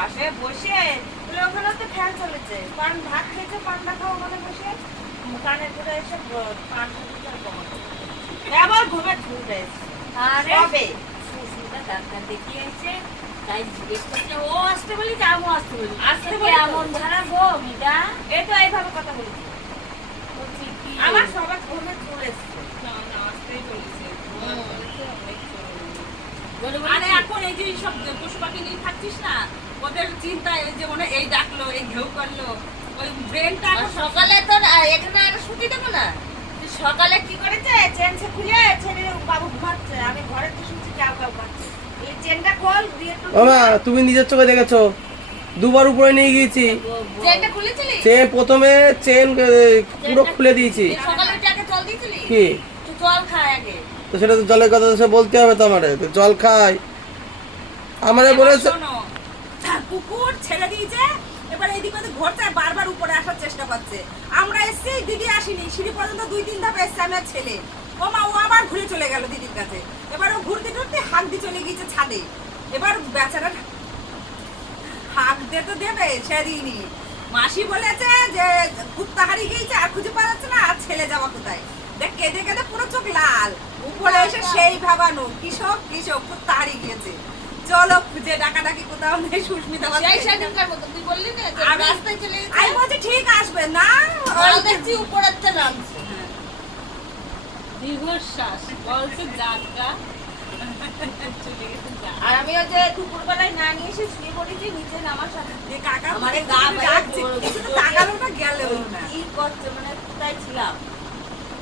পাশে বসে বলে ওখানে তো ফ্যান চলেছে, পান ভাত খেয়েছে, পান্ডা খাওয়া মানে বসে কানের করে এসে পান আবার ঘুমে ঢুকে এসছে। আরে তবে সুস্মিতা ডাক্তার দেখিয়ে এসে তাই জিজ্ঞেস করছে ও আসতে বলি যাবো আসতে বলি আসতে বলি তো। এমন ধারা গো মিটা এই তো এইভাবে কথা বলেছি। বলছি কি আমার সবার ঘুমে চলে এসছে। বলে আরে বলছি এখন এই যে সব পশু পাখি নিয়ে থাকছিস না, ওদের চিন্তায় যে মনে হয় এই ডাকলো, এই ঘেউ করলো, ওই ব্রেনটা আর সকালে তো এখানে আর ছুটি দেবো না সকালে কি করেছে, চেন সে খুলে ছেড়ে বাবু ঘুমাচ্ছে, আমি ঘরে তো শুনছি কেউ কেউ ঘুমাচ্ছে, এই চেনটা খোল দিয়ে একটু বাবা তুমি নিজের চোখে দেখেছো, দুবার উপরে নিয়ে গিয়েছি, চেনটা খুলেছিলি চেন প্রথমে চেন পুরো খুলে দিয়েছি। সকালে উঠে আগে জল দিয়েছিলি কি তুই জল খায় আগে তো সেটা তো জলের কথা তো সে বলতে হবে তো আমারে, তো জল খাই আমারে বলেছে। শোনো, কুকুর ছেড়ে দিয়েছে, এবার এইদিকে ওদের ঘরটা বারবার উপরে আসার চেষ্টা করছে। আমরা এসছি, দিদি আসেনি, সিঁড়ি পর্যন্ত 2-3 ধাপ এসছে আমার ছেলে, ও মা ও আবার ঘুরে চলে গেল দিদির কাছে। এবার ও ঘুরতে ঘুরতে হাঁক দিয়ে চলে গিয়েছে ছাদে। এবার বেচারা হাঁক দিয়ে তো দেবে, ছেড়িনি। মাসি বলেছে যে কুত্তা হারিয়ে গিয়েছে আর খুঁজে পাওয়া যাচ্ছে না, আর ছেলে যাওয়া কোথায়। দেখ কেঁদে কেঁদে পুরো চোখ লাল, উপরে এসে সেই ভাবানো কৃষক কুত্তা হারিয়ে গিয়েছে, চলো খুঁজে ডাকাডাকি কোথাও নেই। সুস্মিতা সেই সেদিনকার মতো তুই বললি না যে আমি- রাস্তায় চলে গেছে আমি বলছি ঠিক আসবে না, জল দেখছি উপরের থেকে নামছে দীর্ঘশ্বাস বলছে জাগা। আর আমি ওই যে দুপুরবেলায় না নিয়ে এসে শুয়ে পড়েছি নিচে নামার সাথে, কাকা আমারে গা বাইরে ডাকছে, জোর- কিছু তো জোর- তাকালো না, গেলেও না। কি করছে মানে কোথায় ছিলাম,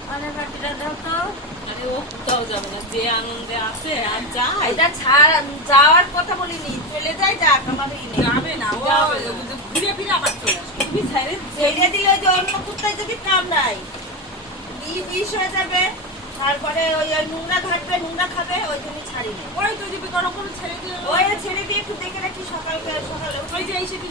মানে বাটিটা দাও তো আরে ও কোথাও যাবে না, যে আনন্দে আছে আর যায় এটা ছাড়, যাওয়ার কথা বলিনি, চলে যাই যাক আমার ই নেই। যাবে না, ও যাবে না। ঘুরে ফিরে আবার চলে আসবে। তুমি ছেড়ে ছেড়ে দিলে ওই যে অন্য কুত্তায় যদি কামড়ায় বিষ হয়ে যাবে, তারপরে ওই ওই নোংরা ঘাটবে, নোংরা খাবে, ওই জন্য ছাড়ি না। ওই তো যদি কোনো কোনো ছেড়ে দিয়ে ওই ছেড়ে দিয়ে একটু দেখে রাখি সকালে সকালে ওই যে এসে কিছু